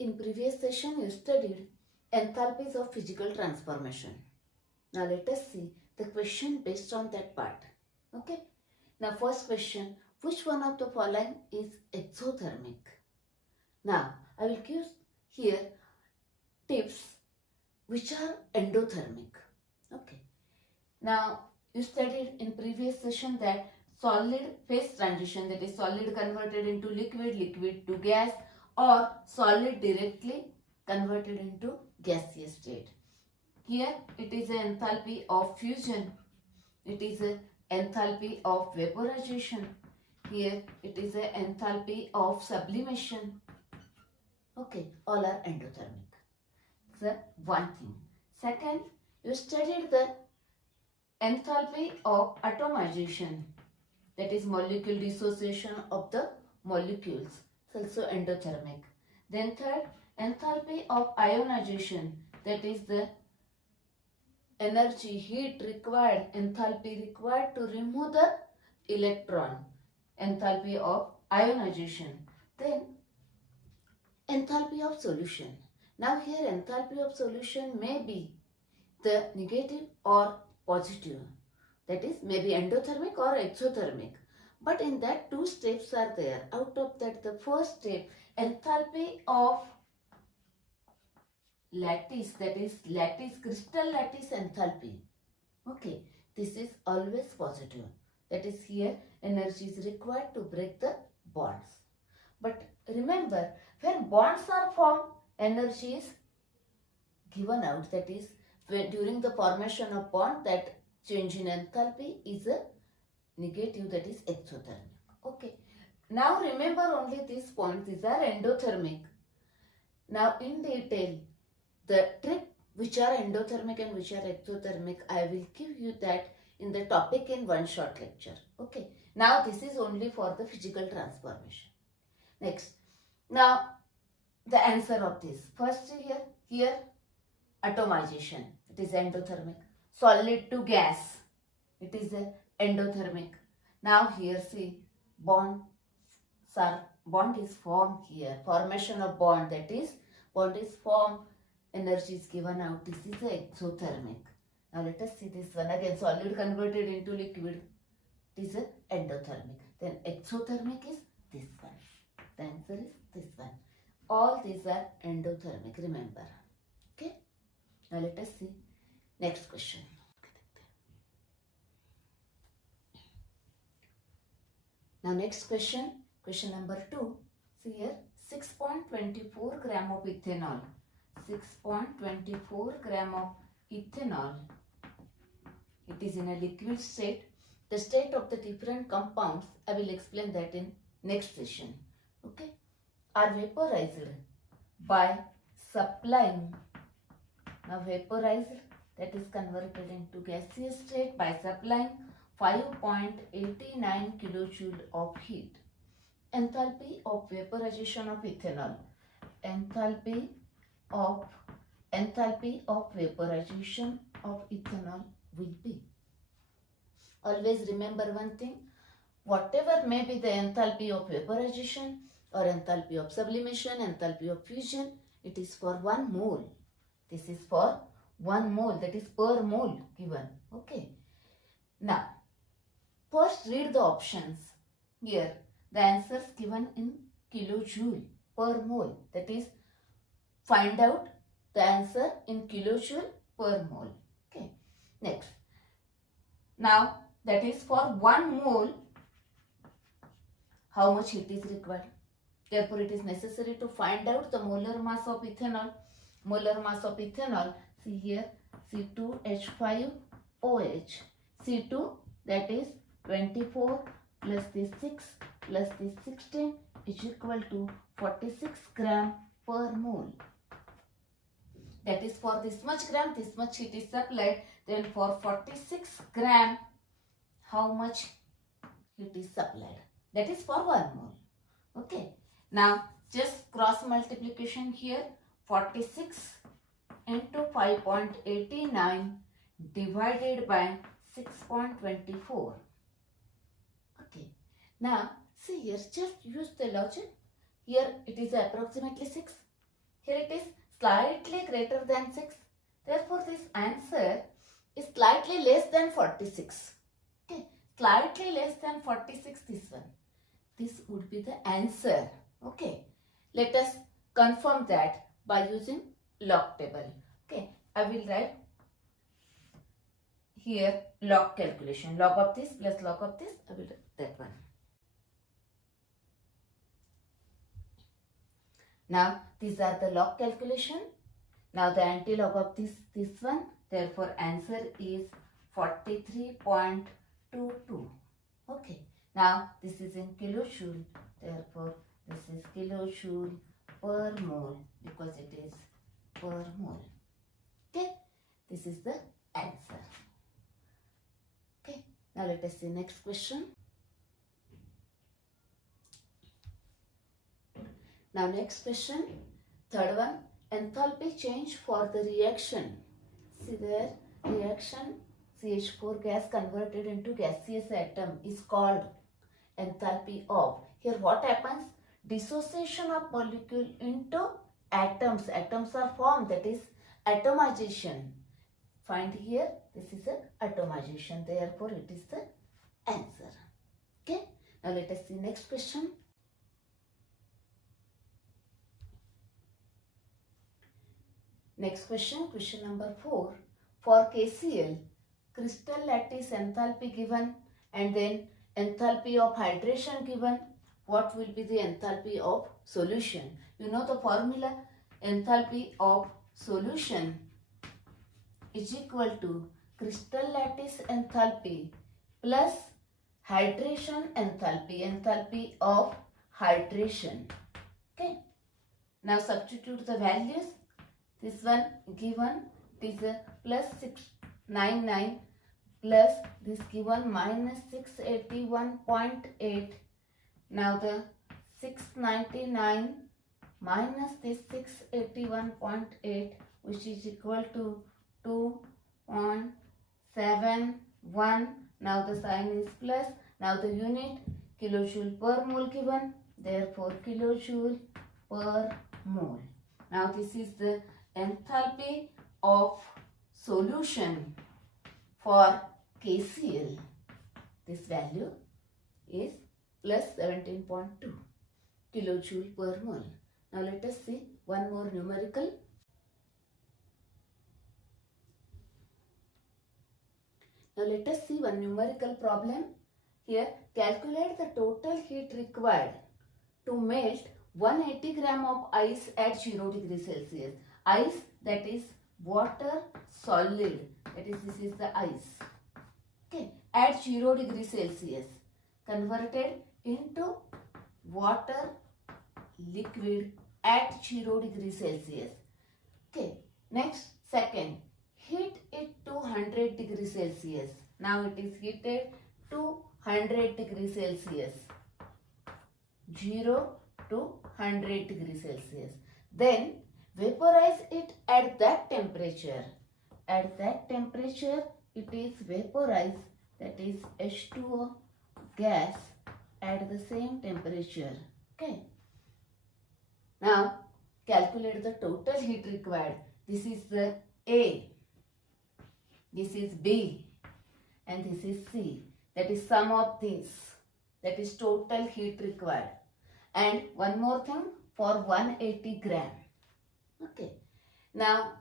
In previous session you studied enthalpies of physical transformation. Now let us see the question based on that part. Okay. Now first question, which one of the following is exothermic? Now I will give here tips which are endothermic. Okay. Now you studied in previous session that solid phase transition, that is solid converted into liquid, liquid to gas, or solid directly converted into gaseous state. Here it is an enthalpy of fusion, it is an enthalpy of vaporization, here it is an enthalpy of sublimation. Okay, all are endothermic. So one thing. Second, you studied the enthalpy of atomization, that is molecule dissociation of the molecules, it's also endothermic. Then third, enthalpy of ionization, that is the energy, heat required, enthalpy required to remove the electron, enthalpy of ionization. Then enthalpy of solution. Now here enthalpy of solution may be the negative or positive, that is maybe endothermic or exothermic, but in that two steps are there. Out of that, the first step, enthalpy of lattice, that is lattice, crystal lattice enthalpy. Okay, this is always positive, that is here energy is required to break the bonds. But remember, when bonds are formed, energy is given out, that is when during the formation of bond, that change in enthalpy is a negative, that is exothermic. Okay, now remember only these points, these are endothermic. Now in detail, the trick which are endothermic and which are exothermic, I will give you that in the topic in one short lecture. Okay, now this is only for the physical transformation. Next, now the answer of this. First here atomization, it is endothermic. Solid to gas, it is a endothermic. Now here see, bond is formed here, formation of bond, that is bond is formed, energy is given out, this is a exothermic. Now let us see this one again, solid converted into liquid, it is a endothermic. Then exothermic is this one, the answer is this one. All these are endothermic, remember. Okay, now let us see next question. Now next question, question number 2. See here, 6.24 gram of ethanol. 6.24 gram of ethanol. It is in a liquid state. The state of the different compounds, I will explain that in next session. Okay, are vaporized by supplying. Now vaporized, that is converted into gaseous state by supplying 5.89 kilojoule of heat. Enthalpy of vaporization of ethanol. Enthalpy of vaporization of ethanol will be. Always remember one thing, whatever may be the enthalpy of vaporization or enthalpy of sublimation, enthalpy of fusion, it is for 1 mole. This is for 1 mole, that is per mole given. Okay. Now, first read the options. Here, the answers given in kilojoule per mole. That is, find out the answer in kilojoule per mole. Okay. Next. Now, that is for 1 mole, how much heat is required. Therefore, it is necessary to find out the molar mass of ethanol. Molar mass of ethanol, see here, C2H5OH. C2, that is 24 plus this 6 plus this 16 is equal to 46 gram per mole. That is for this much gram, this much heat is supplied. Then for 46 gram, how much heat is supplied? That is for 1 mole. Okay. Now just cross multiplication here. 46 into 5.89 divided by 6.24. Okay. Now see here, just use the logic. Here it is approximately 6. Here it is slightly greater than 6. Therefore, this answer is slightly less than 46. Okay, slightly less than 46, this one. This would be the answer. Okay, let us confirm that by using log table. Okay, I will write here log calculation. Log of this plus log of this, I will write that one. Now, these are the log calculation. Now, the anti-log of this one. Therefore, answer is 43.22. Okay. Now, this is in kilojoule. Therefore, this is kilojoule per mole because it is per mole. Okay. This is the answer. Okay. Now, let us see next question. Now, next question. Third one. Enthalpy change for the reaction. See there, reaction CH4 gas converted into gaseous atom is called enthalpy of. Here what happens? Dissociation of molecule into atoms. Atoms are formed, that is atomization. Find here, this is a atomization. Therefore, it is the answer. Okay. Now, let us see next question. Next question, question number 4. For KCl, crystal lattice enthalpy given and then enthalpy of hydration given. What will be the enthalpy of solution? You know the formula, enthalpy of solution is equal to crystal lattice enthalpy plus hydration enthalpy, enthalpy of hydration. Okay. Now substitute the values. This one given is a plus 699 plus this given minus 681.8. Now the 699 minus this 681.8, which is equal to 2.71. Now the sign is plus. Now the unit kilojoule per mole given. Therefore kilojoule per mole. Now this is the enthalpy of solution for KCl. This value is plus 17.2 kilojoule per mole. Now let us see one more numerical. Now let us see one numerical problem. Here, calculate the total heat required to melt 180 gram of ice at 0 degrees Celsius. Ice, that is water solid, that is this is the ice. Okay, at 0 degrees Celsius converted into water liquid at 0 degrees Celsius. Okay, next second, heat it to 100 degrees Celsius. Now it is heated to 100 degrees Celsius. 0 to 100 degrees Celsius. Then vaporize it at that temperature. At that temperature it is vaporized, that is H2O gas at the same temperature. Okay. Now calculate the total heat required. This is the A, this is B, and this is C. That is sum of this. That is total heat required. And one more thing, for 180 gram. Okay. Now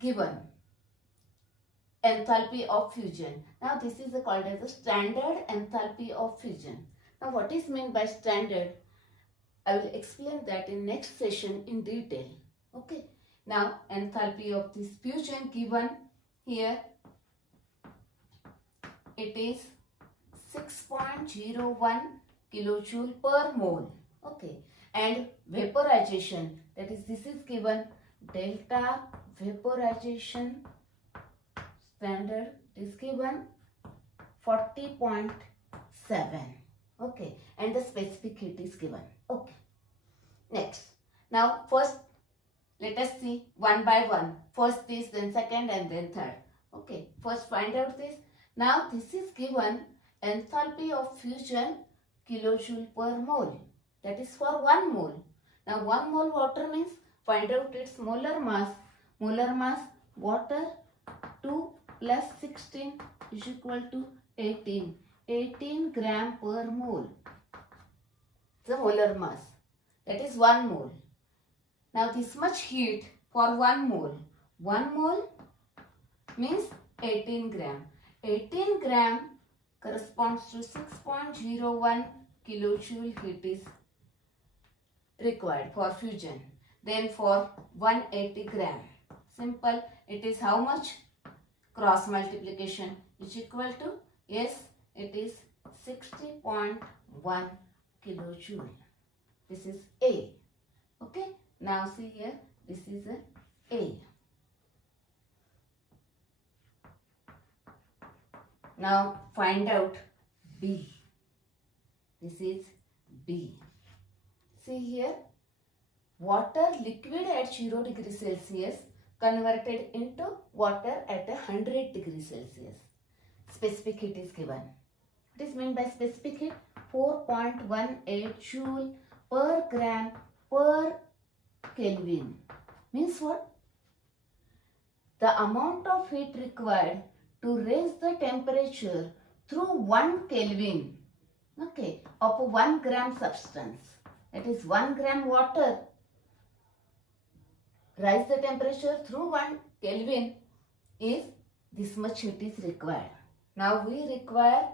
given enthalpy of fusion. Now this is called as the standard enthalpy of fusion. Now what is meant by standard? I will explain that in next session in detail. Okay. Now enthalpy of this fusion given here, it is 6.01 kilojoule per mole. Okay. And vaporization, that is this is given delta vaporization standard is given 40.7. Okay. And the specific heat is given. Okay. Next. Now first let us see one by one. First this, then second, and then third. Okay. First find out this. Now this is given enthalpy of fusion kilojoule per mole. That is for 1 mole. Now 1 mole water means find out its molar mass. Molar mass, water 2 plus 16 is equal to 18. 18 gram per mole. The molar mass. That is 1 mole. Now this much heat for 1 mole. 1 mole means 18 gram. 18 gram corresponds to 6.01 kilojoule heat is required for fusion. Then for 180 gram, simple, it is how much? Cross multiplication is equal to, yes, it is 60.1 kilojoule. This is A. Okay, now see here, this is A. Now find out B. This is B. See here, water liquid at 0 degree Celsius converted into water at 100 degree Celsius. Specific heat is given. What is meant by specific heat? 4.18 joule per gram per Kelvin. Means what? The amount of heat required to raise the temperature through 1 Kelvin, okay, of 1 gram substance. That is 1 gram water. Rise the temperature through 1 Kelvin is this much heat is required. Now we require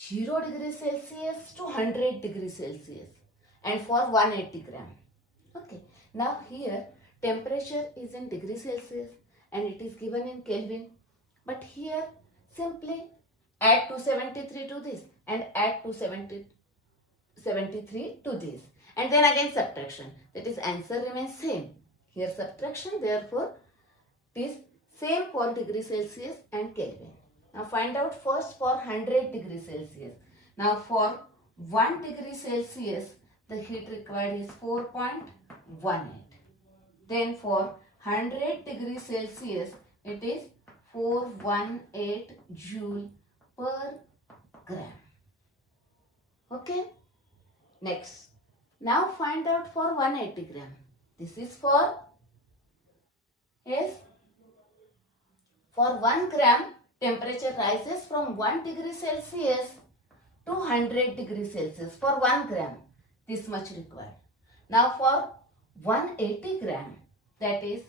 0 degree Celsius to 100 degree Celsius and for 180 gram. Okay. Now here temperature is in degree Celsius and it is given in Kelvin. But here simply add 273 to this and add 273 to this. And then again subtraction. That is answer remains same. Here subtraction, therefore it is same for degree Celsius and Kelvin. Now find out first for 100 degree Celsius. Now for 1 degree Celsius the heat required is 4.18. Then for 100 degree Celsius it is 418 joule per gram. Okay. Next. Now find out for 180 gram. This is for, yes, for 1 gram temperature rises from 1 degree Celsius to 100 degree Celsius for 1 gram. This much required. Now for 180 gram, that is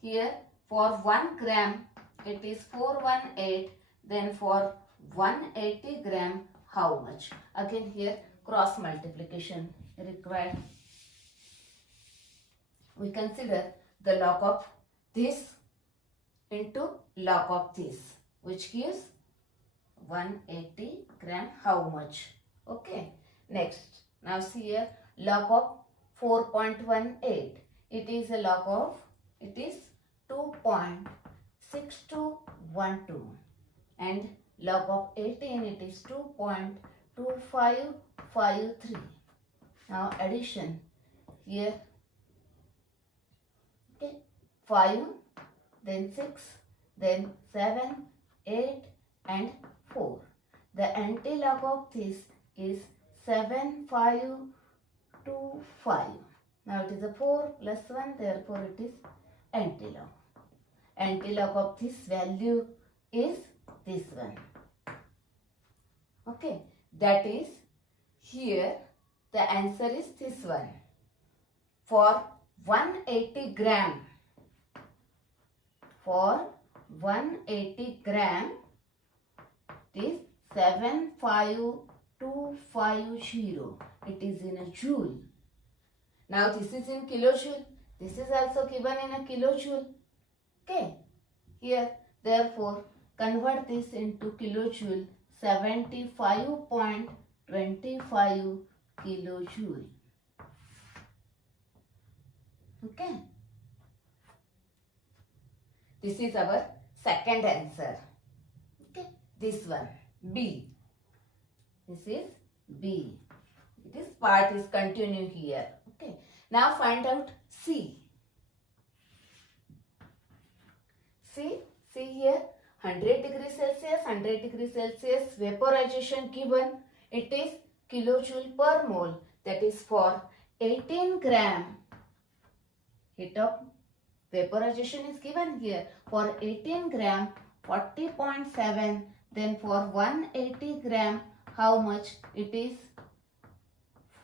here for 1 gram it is 418. Then for 180 gram how much? Again here cross multiplication required. We consider the log of this into log of this, which gives 180 gram how much? Okay. Next. Now see here log of 4.18. It is a log of, it is 2.6212 and log of 18 it is 2.2553. Now addition here, okay, 5, then 6, then 7, 8 and 4. The antilog of this is 7525. Now it is a 4 plus 1, therefore it is antilog. Antilog of this value is this one. Okay, that is here the answer is this one. For 180 gram, for 180 gram it is 75250. It is in a joule. Now this is in kilojoule. This is also given in a kilojoule. Okay. Here, therefore, convert this into kilojoule. 75.25 kilojoule. Okay. This is our second answer. Okay. This one, B. This is B. This part is continue here. Okay. Now find out C. See here 100 degree Celsius, 100 degree Celsius vaporization given. It is kilojoule per mole. That is for 18 gram Heat of vaporization is given here. For 18 gram, 40.7. Then for 180 gram, how much? It is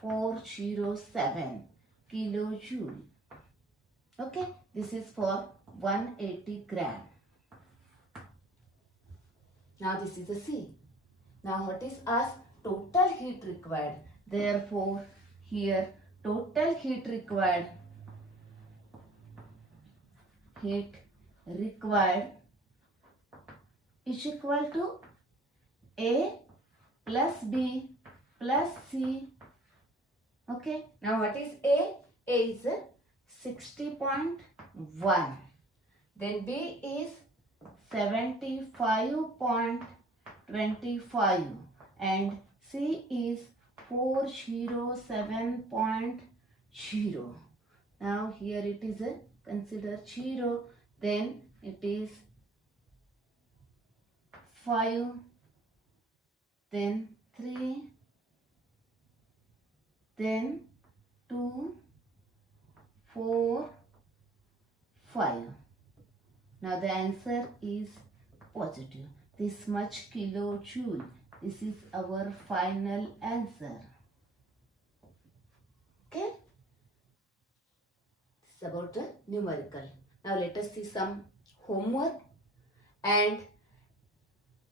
407 kilojoule. Okay, this is for 180 gram. Now this is the C. Now what is asked? Total heat required. Therefore, here total heat required is equal to A plus B plus C. Okay. Now what is A? A is 60.1. Then B is 75.25 and C is 407.0. Now here it is consider 0, then it is 5, then 3, then 2, 4, 5. Now the answer is positive. This much kilojoule. This is our final answer. Okay? This is about the numerical. Now let us see some homework and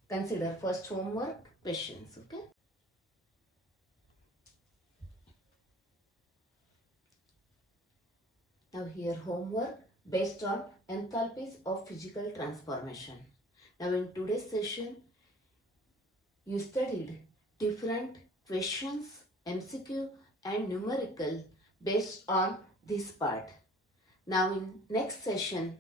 consider first homework questions. Okay? Now here homework based on enthalpies of physical transformation. Now in today's session, you studied different questions, MCQ and numerical based on this part. Now in next session,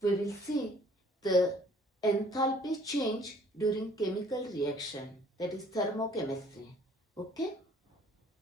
we will see the enthalpy change during chemical reaction, that is thermochemistry. Okay?